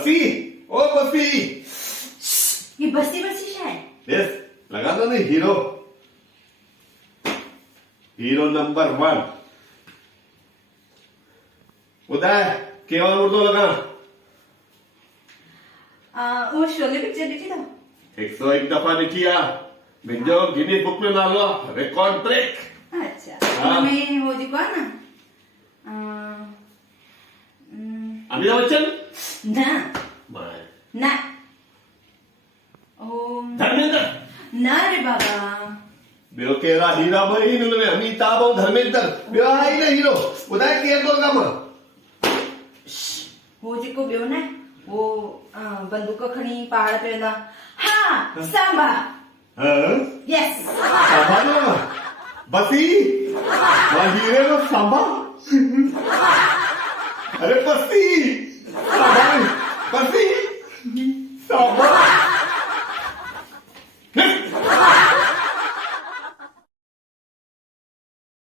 बसी ओ बसी ये बसी बसी है। यस लगा दो नहीं हीरो हीरो नंबर 1 उदय केवल उर्दू लगा वो शोले पिक्चर देखी था। 101 दफा देखिया मुंहिंजो गिनीज बुक में नालो रिकॉर्ड ब्रेक। अच्छा मैं वो जी कौन ना अमिताभ बच्चन ना मैं ना ओ धर्मेंद्र ना रे बाबा ॿियो कहिड़ा हीरा ॿई हिन में अमिताभ ऐं धर्मेंद्र ॿियो आहे ई न हीरो ॿुधाए केरु थो कमु वो जेको ॿियो न वो बंदूक खणी पहाड़ पे वेंदा हाँ सांबा हाँ यस सांबा न बसी मां हीरे जो सांबा अरे बसी सांबा बसी